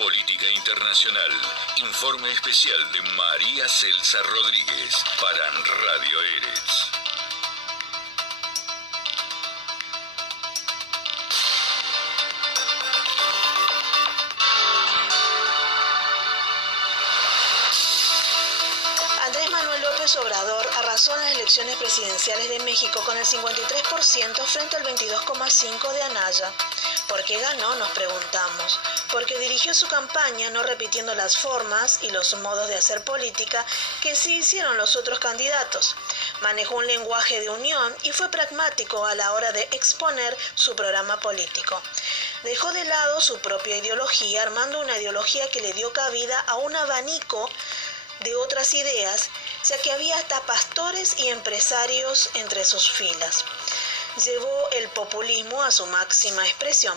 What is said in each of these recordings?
Política Internacional. Informe especial de María Celsa Rodríguez para Radio Eretz. Andrés Manuel López Obrador arrasó en las elecciones presidenciales de México con el 53% frente al 22,5% de Anaya. ¿Por qué ganó? Nos preguntamos. Porque dirigió su campaña no repitiendo las formas y los modos de hacer política que sí hicieron los otros candidatos. Manejó un lenguaje de unión y fue pragmático a la hora de exponer su programa político. Dejó de lado su propia ideología, armando una ideología que le dio cabida a un abanico de otras ideas, ya que había hasta pastores y empresarios entre sus filas. Llevó el populismo a su máxima expresión,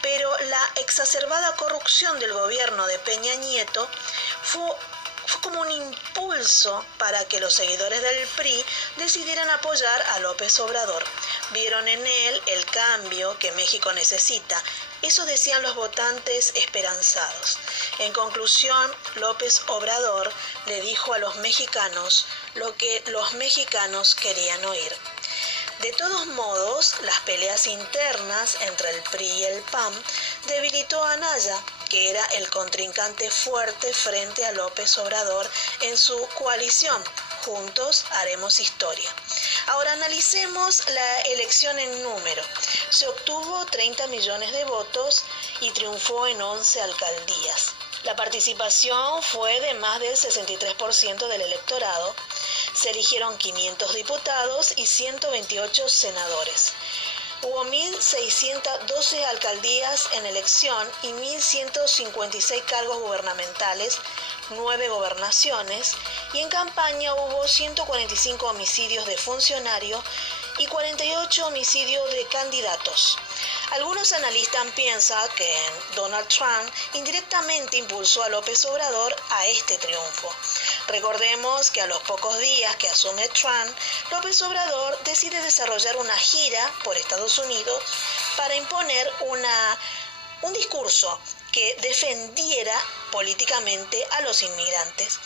pero la exacerbada corrupción del gobierno de Peña Nieto fue como un impulso para que los seguidores del PRI decidieran apoyar a López Obrador. Vieron en él el cambio que México necesita. Eso decían los votantes esperanzados. En conclusión, López Obrador le dijo a los mexicanos lo que los mexicanos querían oír. De todos modos, las peleas internas entre el PRI y el PAN debilitó a Anaya, que era el contrincante fuerte frente a López Obrador en su coalición. Juntos haremos historia. Ahora analicemos la elección en número. Se obtuvo 30 millones de votos y triunfó en 11 alcaldías. La participación fue de más del 63% del electorado. Se eligieron 500 diputados y 128 senadores. Hubo 1.612 alcaldías en elección y 1.156 cargos gubernamentales, 9 gobernaciones, y en campaña hubo 145 homicidios de funcionarios y 48 homicidios de candidatos. Algunos analistas piensan que Donald Trump indirectamente impulsó a López Obrador a este triunfo. Recordemos que a los pocos días que asume Trump, López Obrador decide desarrollar una gira por Estados Unidos para imponer un discurso que defendiera políticamente a los inmigrantes.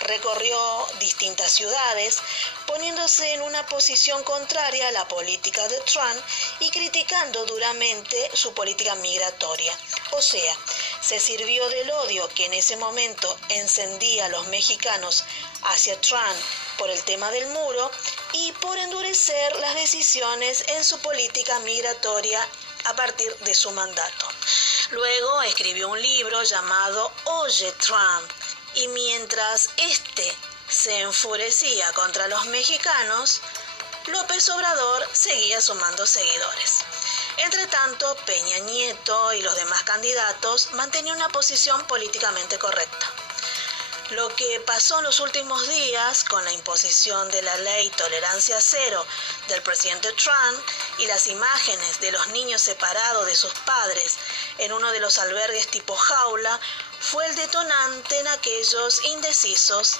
Recorrió distintas ciudades, poniéndose en una posición contraria a la política de Trump y criticando duramente su política migratoria. O sea, se sirvió del odio que en ese momento encendía a los mexicanos hacia Trump por el tema del muro y por endurecer las decisiones en su política migratoria a partir de su mandato. Luego escribió un libro llamado Oye Trump, y mientras este se enfurecía contra los mexicanos, López Obrador seguía sumando seguidores. Entre tanto, Peña Nieto y los demás candidatos mantenían una posición políticamente correcta. Lo que pasó en los últimos días con la imposición de la ley Tolerancia Cero del presidente Trump y las imágenes de los niños separados de sus padres en uno de los albergues tipo jaula fue el detonante en aquellos indecisos,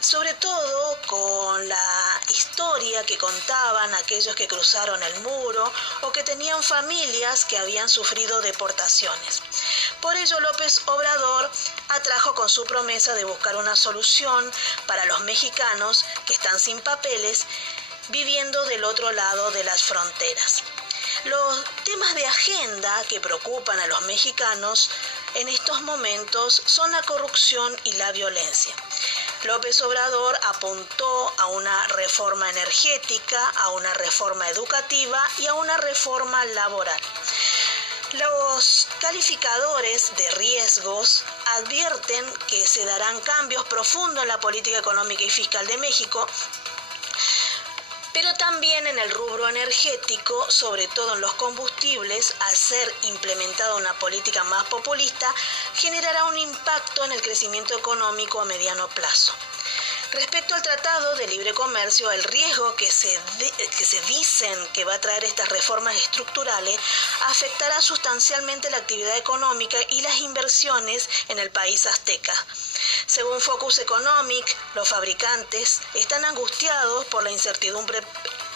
sobre todo con la historia que contaban aquellos que cruzaron el muro o que tenían familias que habían sufrido deportaciones. Por ello, López Obrador atrajo con su promesa de buscar una solución para los mexicanos que están sin papeles, viviendo del otro lado de las fronteras. Los temas de agenda que preocupan a los mexicanos en estos momentos son la corrupción y la violencia. López Obrador apuntó a una reforma energética, a una reforma educativa y a una reforma laboral. Los calificadores de riesgos advierten que se darán cambios profundos en la política económica y fiscal de México, pero también en el rubro energético, sobre todo en los combustibles. Al ser implementada una política más populista, generará un impacto en el crecimiento económico a mediano plazo. Respecto al Tratado de Libre Comercio, el riesgo que se dicen que va a traer estas reformas estructurales afectará sustancialmente la actividad económica y las inversiones en el país azteca. Según Focus Economic, los fabricantes están angustiados por la incertidumbre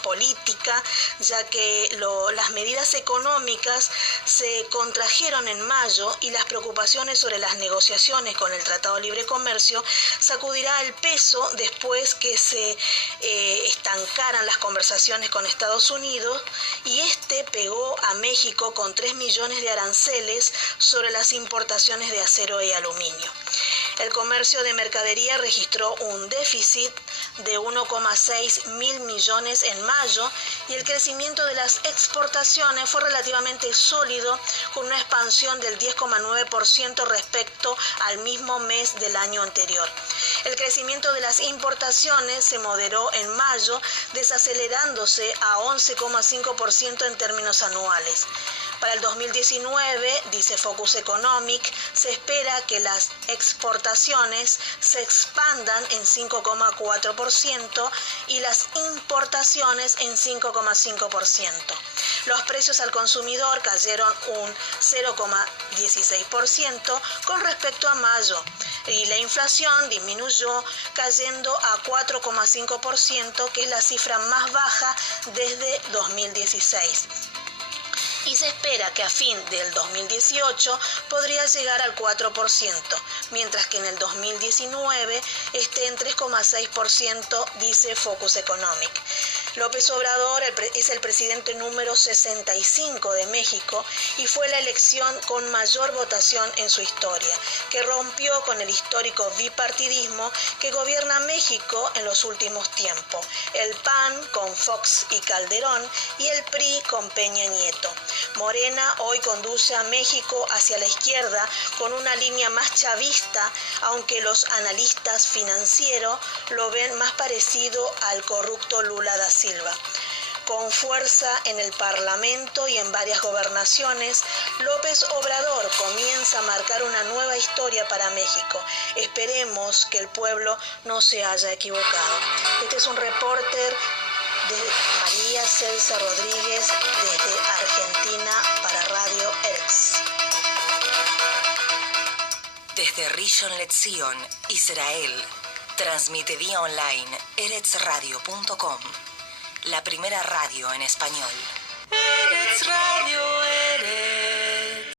política, ya que las medidas económicas se contrajeron en mayo y las preocupaciones sobre las negociaciones con el Tratado de Libre Comercio sacudirá el peso después que se estancaran las conversaciones con Estados Unidos, y este pegó a México con 3 millones de aranceles sobre las importaciones de acero y aluminio. El comercio de mercadería registró un déficit de 1,6 mil millones en mayo y el crecimiento de las exportaciones fue relativamente sólido, con una expansión del 10,9% respecto al mismo mes del año anterior. El crecimiento de las importaciones se moderó en mayo, desacelerándose a 11,5% en términos anuales. Para el 2019, dice Focus Economic, se espera que las exportaciones se expandan en 5,4% y las importaciones en 5,5%. Los precios al consumidor cayeron un 0,16% con respecto a mayo y la inflación disminuyó, cayendo a 4,5%, que es la cifra más baja desde 2016. Y se espera que a fin del 2018 podría llegar al 4%, mientras que en el 2019 esté en 3,6%, dice Focus Economic. López Obrador es el presidente número 65 de México y fue la elección con mayor votación en su historia, que rompió con el histórico bipartidismo que gobierna México en los últimos tiempos, el PAN con Fox y Calderón y el PRI con Peña Nieto. Morena hoy conduce a México hacia la izquierda con una línea más chavista, aunque los analistas financieros lo ven más parecido al corrupto Lula da Silva. Con fuerza en el Parlamento y en varias gobernaciones, López Obrador comienza a marcar una nueva historia para México. Esperemos que el pueblo no se haya equivocado. Este es un reporter de María Celsa Rodríguez desde Argentina para Radio Eretz. Desde Rishon LeZion, Israel, transmite vía online eretzradio.com, la primera radio en español.